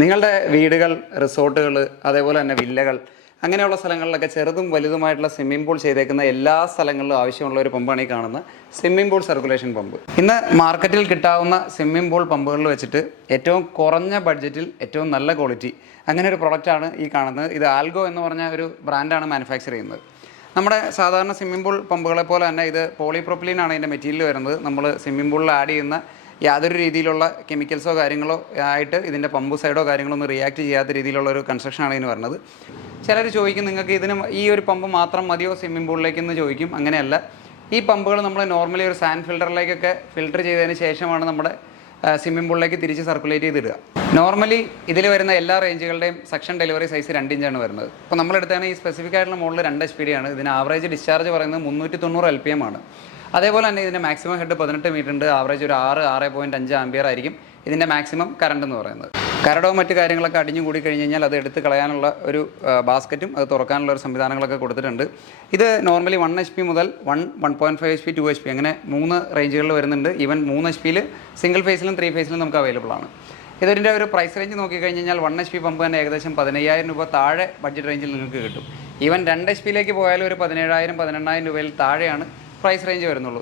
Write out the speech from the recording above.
നിങ്ങളുടെ വീടുകൾ, റിസോർട്ടുകൾ, അതേപോലെ തന്നെ വില്ലകൾ, അങ്ങനെയുള്ള സ്ഥലങ്ങളിലൊക്കെ ചെറുതും വലുതുമായിട്ടുള്ള സ്വിമ്മിംഗ് പൂൾ ചെയ്തേക്കുന്ന എല്ലാ സ്ഥലങ്ങളിലും ആവശ്യമുള്ള ഒരു പമ്പാണ് ഈ കാണുന്ന സ്വിമ്മിംഗ് പൂൾ സർക്കുലേഷൻ പമ്പ്. ഇന്ന് മാർക്കറ്റിൽ കിട്ടാവുന്ന സ്വിമ്മിംഗ് പൂൾ പമ്പുകളിൽ വെച്ചിട്ട് ഏറ്റവും കുറഞ്ഞ ബഡ്ജറ്റിൽ ഏറ്റവും നല്ല ക്വാളിറ്റി അങ്ങനെ ഒരു പ്രൊഡക്റ്റാണ് ഈ കാണുന്നത്. ഇത് ആൽഗോ എന്ന് പറഞ്ഞ ഒരു ബ്രാൻഡാണ് മാനുഫാക്ചർ ചെയ്യുന്നത്. നമ്മുടെ സാധാരണ സ്വിമ്മിംഗ് പൂൾ പമ്പുകളെ പോലെ തന്നെ ഇത് പോളിപ്രോപ്പിലീനാണ് ഇതിൻ്റെ മെറ്റീരിയൽ വരുന്നത്. നമ്മൾ സ്വിമ്മിംഗ് പൂളിൽ ആഡ് ചെയ്യുന്ന യാതൊരു രീതിയിലുള്ള കെമിക്കൽസോ കാര്യങ്ങളോ ആയിട്ട് ഇതിൻ്റെ പമ്പ് സൈഡോ കാര്യങ്ങളോ ഒന്നും റിയാക്ട് ചെയ്യാത്ത രീതിയിലുള്ള ഒരു കൺസ്ട്രക്ഷനാണ് ഇതിന് വരുന്നത്. ചിലർ ചോദിക്കും, നിങ്ങൾക്ക് ഇതിന് ഈ ഒരു പമ്പ് മാത്രം മതിയോ സ്വിമ്മിംഗ് പൂളിലേക്കെന്ന് ചോദിക്കും. അങ്ങനെയല്ല, ഈ പമ്പുകൾ നമ്മൾ നോർമലി ഒരു സാൻഡ് ഫിൽറ്ററിലേക്കൊക്കെ ഫിൽറ്റർ ചെയ്തതിന് ശേഷമാണ് നമ്മുടെ സ്വിമ്മിംഗ് പൂളിലേക്ക് തിരിച്ച് സർക്കുലേറ്റ് ചെയ്തിടുക. നോർമലി ഇതിൽ വരുന്ന എല്ലാ റേഞ്ചുകളുടെയും സെക്ഷൻ ഡെലിവറി സൈസ് 2 ഇഞ്ചാണ് വരുന്നത്. അപ്പോൾ നമ്മളെടുത്താണ് ഈ സ്പെസിഫിക് ആയിട്ടുള്ള മോഡൽ 2 HP ആണ്. ഇതിന് ആവറേജ് ഡിസ്ചാർജ് പറയുന്നത് 390 LPM ആണ്. അതേപോലെ തന്നെ ഇതിൻ്റെ മാക്സിമം ഹെഡ് 18 മീറ്റർ ഉണ്ട്. ആവറേജ് ഒരു 6.5 ആംപിയർ ആയിരിക്കും ഇതിൻ്റെ മാക്സിമം കറണ്ട് എന്ന് പറയുന്നത്. കരടോ മറ്റു കാര്യങ്ങളൊക്കെ അടിഞ്ഞു കൂടി കഴിഞ്ഞ് കഴിഞ്ഞാൽ അത് എടുത്ത് കളയാനുള്ള ഒരു ബാസ്ക്കറ്റും അത് തുറക്കാനുള്ള ഒരു സംവിധാനങ്ങളൊക്കെ കൊടുത്തിട്ടുണ്ട്. ഇത് നോർമലി 1 HP മുതൽ 1.5 HP 2 HP അങ്ങനെ 3 റേഞ്ചുകളിൽ വരുന്നുണ്ട്. ഈവൻ 3 HP സിംഗിൾ ഫേസിലും 3 ഫേസിലും നമുക്ക് അവൈലബിൾ ആണ്. ഇതിൻ്റെ ഒരു പ്രൈസ് റേഞ്ച് നോക്കിക്കഴിഞ്ഞ് കഴിഞ്ഞാൽ 1 HP പമ്പ് തന്നെ ഏകദേശം 15,000 രൂപ താഴെ ബഡ്ജറ്റ് റേഞ്ചിൽ നിങ്ങൾക്ക് കിട്ടും. ഈവൻ 2 HP പോയാലും ഒരു 17,000-18,000 രൂപയിൽ താഴെയാണ് പ്രൈസ് റേഞ്ച് വരുന്നുള്ളൂ.